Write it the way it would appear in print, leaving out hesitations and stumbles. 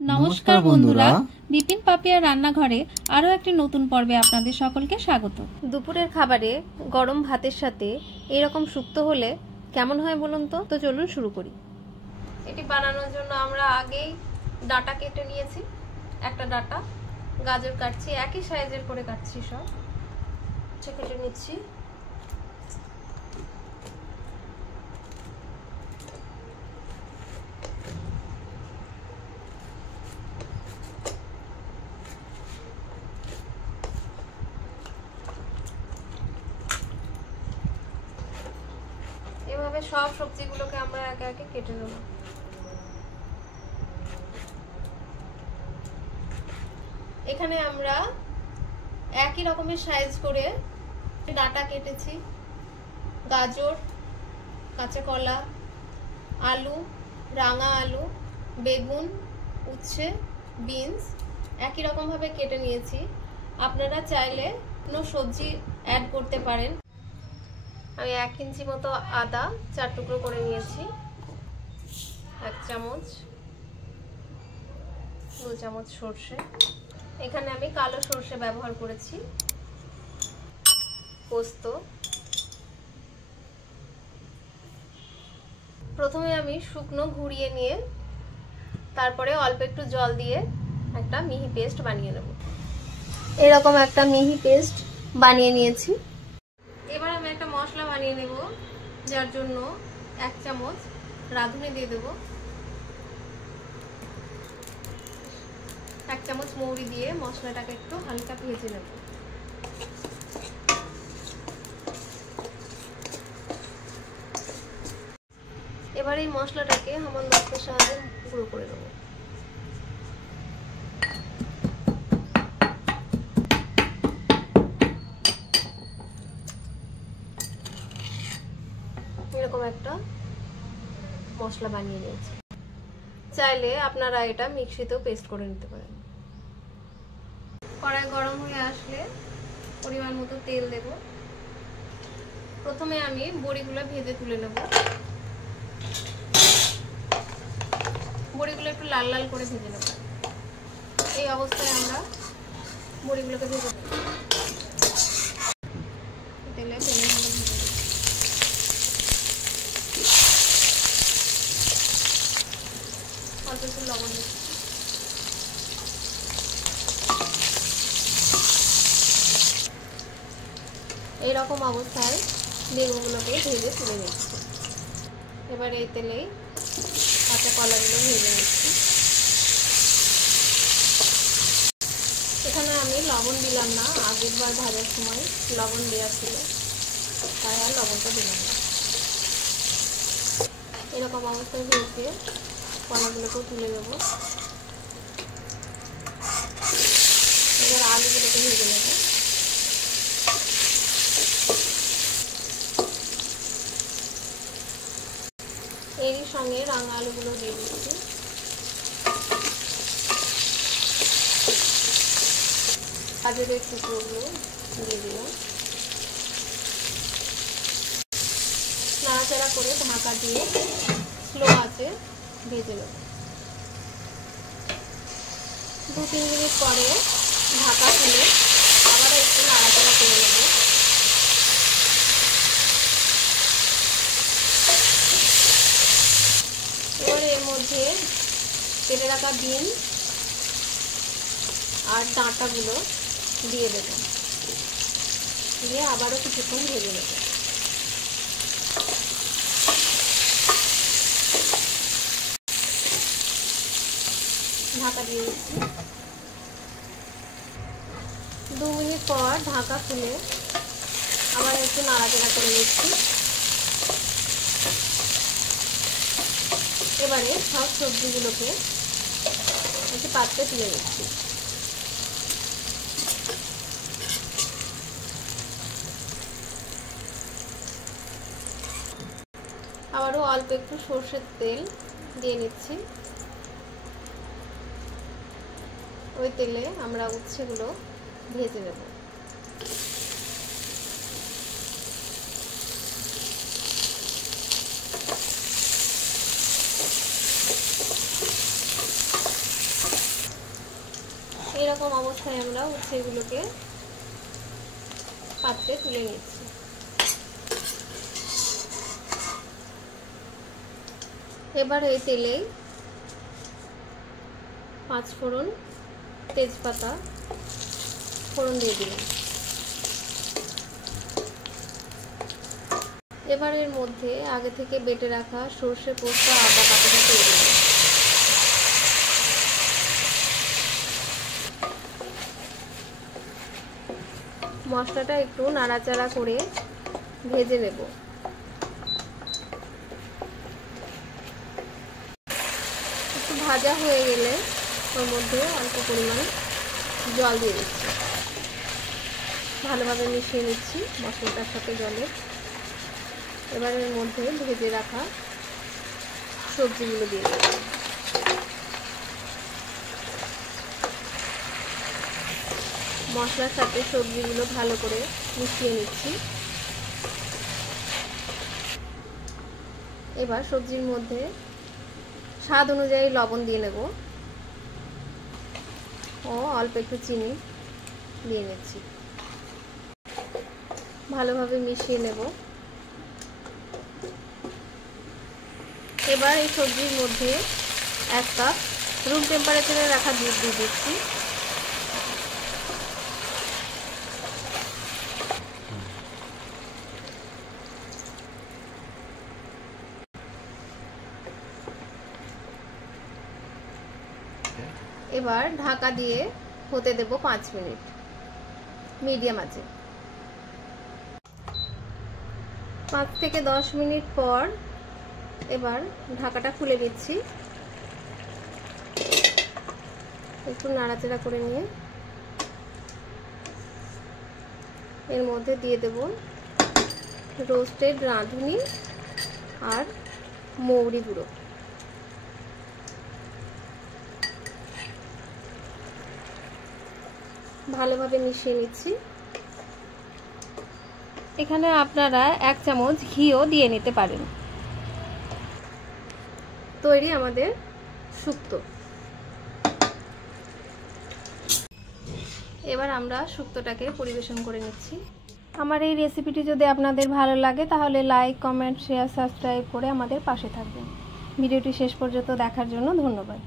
নমস্কার বন্ধুরা, বিপিন পাপিয়া রান্নাঘরে আরও একটি নতুন পর্বে আপনাদের সকলকে স্বাগত। দুপুরের খাবারে গরম ভাতের সাথে এরকম শুক্তো হলে কেমন হয় বলুন তো? চলুন শুরু করি। এটি বানানোর জন্য আমরা আগেই ডাটা কেটে নিয়েছি। একটা ডাটা, গাজর কাটছি, একই সাইজের করে কাটছি, সব কেটে নিচ্ছি। এভাবে সব সবজিগুলোকে আমরা একে একে কেটে নেব। এখানে আমরা একই রকমের সাইজ করে ডাটা কেটেছি, গাজর, কাঁচা কলা, আলু, রাঙা আলু, বেগুন, উচ্ছে, বিনস একই রকম ভাবে কেটে নিয়েছি। আপনারা চাইলে কোনো সবজি অ্যাড করতে পারেন। আমি 1 ইঞ্চি মতো আদা 4 টুকরো করে নিয়েছি, 1 চামচ, 2 চামচ সরষে, এখানে আমি কালো সরষে ব্যবহার করেছি, পোস্ত। প্রথমে আমি শুকনো ঘুরিয়ে নিয়ে তারপরে অল্প একটু জল দিয়ে একটা মিহি পেস্ট বানিয়ে নেব। এরকম একটা মিহি পেস্ট বানিয়ে নিয়েছি। এবার আমি একটা মশলা বানিয়ে নেব, যার জন্য 1 চামচ রাঁধুনি দিয়ে দেব, 1 চামচ মৌরি দিয়ে মশলাটাকে একটু হালকা ভেজে নেব। এবার এই মশলাটাকে হামানদিস্তার সাহায্যে গুঁড়ো করে দেবো। এরকম একটা মশলা বানিয়ে নিয়েছি। চাইলে আপনারা এটা মিক্সিতেও পেস্ট করে নিতে পারেন। কড়াই গরম হয়ে আসলে পরিমাণ মতো তেল দেব। প্রথমে আমি বড়িগুলো ভেজে তুলে নেব। বড়িগুলো একটু লাল লাল করে ভেজে নেব। এই অবস্থায় আমরা বড়িগুলোকে ভেজে নেব। তেলে ভেজে নেব। অল্প একটু লবণ দিচ্ছি। এইরকম অবস্থায় বেগুনগুলোকে ভেজে তুলে নিচ্ছি। এবার এই তেলেই কাঁচা কলাগুলো ভেজে নিচ্ছি। এখানে আমি লবণ দিলাম না, আগের বার ভাজার সময় লবণ দেওয়া ছিল, তাই আর লবণটা দিলাম না। এরকম অবস্থায় ভেজে কলাগুলোকেও তুলে দেব। এবার আলুগুলোকে ভেজে নেব। এরই সঙ্গে রাঙা আলুগুলো দিয়ে দিচ্ছি। গাজরের টুকরোগুলো দিয়ে দিলাম। নাড়াচাড়া করে ঢাকা দিয়ে স্লো আঁচে ভেজে নেব। 2-3 মিনিট পরে ঢাকা খুলে আবার একটু নাড়াচাড়া করে নেব। এবার এর মধ্যে কেটে রাখা বিন আর ডাঁটাগুলো দিয়ে দেব, দিয়ে আবারও কিছুক্ষণ ভেজে নেব। ঢাকা দিয়ে দিচ্ছি। 2 মিনিট পর ঢাকা খুলে আবার একটু নাড়াচাড়া করে নিচ্ছি। এবারে সব সবজিগুলোকে একটু পাত্রে তুলে নিচ্ছি। আবারও অল্প একটু সরষের তেল দিয়ে নিচ্ছি। ওই তেলে আমরা উচ্ছেগুলো ভেজে নেব। এরকম অবস্থায় আমরা উচ্ছেগুলোকে পাত্রে তুলে নিচ্ছি। এবার এই তেলে 5 ফোড়ন, তেজপাতা ফোড়ন দিয়ে দিলাম। এবার এর মধ্যে আগে থেকে বেটে রাখা সরষে পোস্ত আদা বাটাটা দিয়ে দিলাম। মশলাটা একটু নাড়াচাড়া করে ভেজে নেব। একটু ভাজা হয়ে গেলে ওর মধ্যে অল্প পরিমাণ জল দিয়ে দিচ্ছি। ভালোভাবে মিশিয়ে নিচ্ছি মশলাটার সাথে জলের। এবার এর মধ্যে ভেজে রাখা সবজিগুলো দিয়ে দিচ্ছি। মশলার সাথে সবজিগুলো ভালো করে মিশিয়ে নিচ্ছি। এবার সবজির মধ্যে স্বাদ অনুযায়ী লবণ দিয়ে নেব ও অল্প একটু চিনি দিয়ে নিচ্ছি। ভালোভাবে মিশিয়ে নেব। এবার এই সবজির মধ্যে 1 কাপ রুম টেম্পারেচারে রাখা দুধ দিয়ে দিচ্ছি। এবার ঢাকা দিয়ে হতে দেব 5 মিনিট মিডিয়াম আঁচে। 5 থেকে 10 মিনিট পর এবার ঢাকাটা খুলে দিচ্ছি। একটু নাড়াচাড়া করে নিয়ে এর মধ্যে দিয়ে দেব রোস্টেড রাঁধুনি আর মৌরি গুঁড়ো। ভালোভাবে মিশিয়ে নিচ্ছি। এখানে আপনারা 1 চামচ ঘিও দিয়ে নিতে পারেন। তৈরি আমাদের শুক্তো। এবার আমরা শুক্তোটাকে পরিবেশন করে নিচ্ছি। আমার এই রেসিপিটি যদি আপনাদের ভালো লাগে তাহলে লাইক, কমেন্ট, শেয়ার, সাবস্ক্রাইব করে আমাদের পাশে থাকবেন। ভিডিওটি শেষ পর্যন্ত দেখার জন্য ধন্যবাদ।